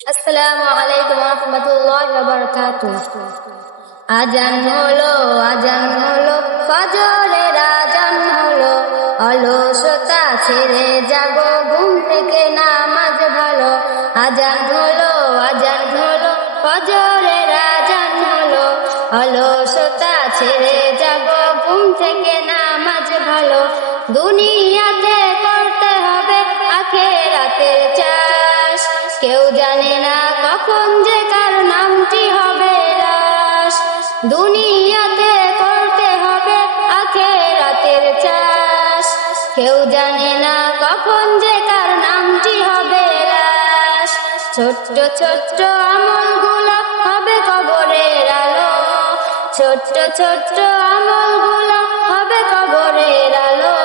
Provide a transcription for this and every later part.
আসসালামু আলাইকুম ওয়া রাহমাতুল্লাহি ওয়া বারাকাতুহু। আজান হলো ফজরের আজান হলো, অলসতা ছেড়ে জাগো ঘুম থেকে নামাজ ভালো। আজান হলো ফজরের আজান হলো, অলসতা ছেড়ে জাগো ঘুম থেকে নামাজ ভালো। দুনিয়াতে করতে হবে আখিরাতের চাষ, কেউ জানে না কখন যে কার নামটি হবে লাশ। দুনিয়াতে করতে হবে আখিরাতের চাষ, কেউ জানে না কখন যে কার নামটি হবে লাশ। ছোট্ট ছোট্ট আমলগুলো হবে কবরের আলো, ছোট্ট ছোট্ট আমলগুলো হবে কবরের আলো।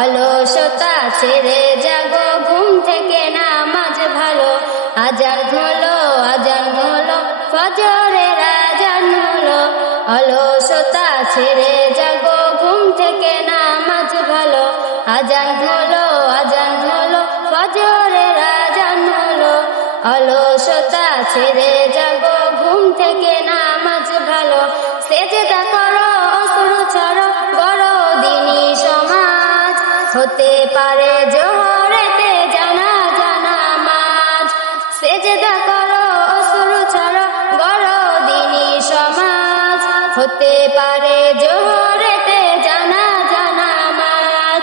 অলসতা ছেড়ে জাগো ঘুম থেকে নামাজ ভালো। আজান হলো ফজরের আজান হলো, অলসতা ছেড়ে জাগো ঘুম থেকে নামাজ ভালো। আজান হলো ফজরের আজান হলো, অলসতা ছেড়ে জাগো ঘুম থেকে নামাজ ভালো। সেজদা করো অশ্রু ছাড়ো গড়ো দিনী সমাজ, হতে পারে জোহরেতে জানাজা নামাজ। সেজদা করো অশ্রু ছাড়ো গড়ো দিনী সমাজ, হতে পারে জোহরেতে জানাজা নামাজ।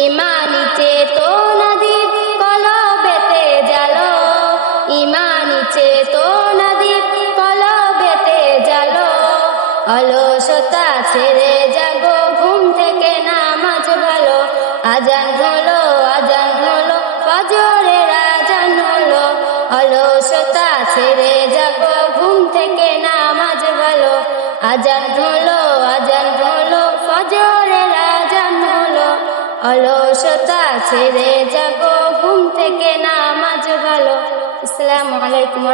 ইমানি চেতনা দ্বীপ কলবেতে জ্বালো, ইমানি চেতনা দ্বীপ কলবেতে জ্বালো। অলসতা ছেড়ে জাগো ঘুম থেকে নামাজ ভালো। আজান হলো ফজরের আজান হলো, অলসতা ছেড়ে জাগো ঘুম থেকে নামাজ ভালো। আজান হলো ফজরের আজান হলো, অলসতা ছেড়ে জাগো ঘুম থেকে নামাজ ভালো। আসসালামু আলাইকুম।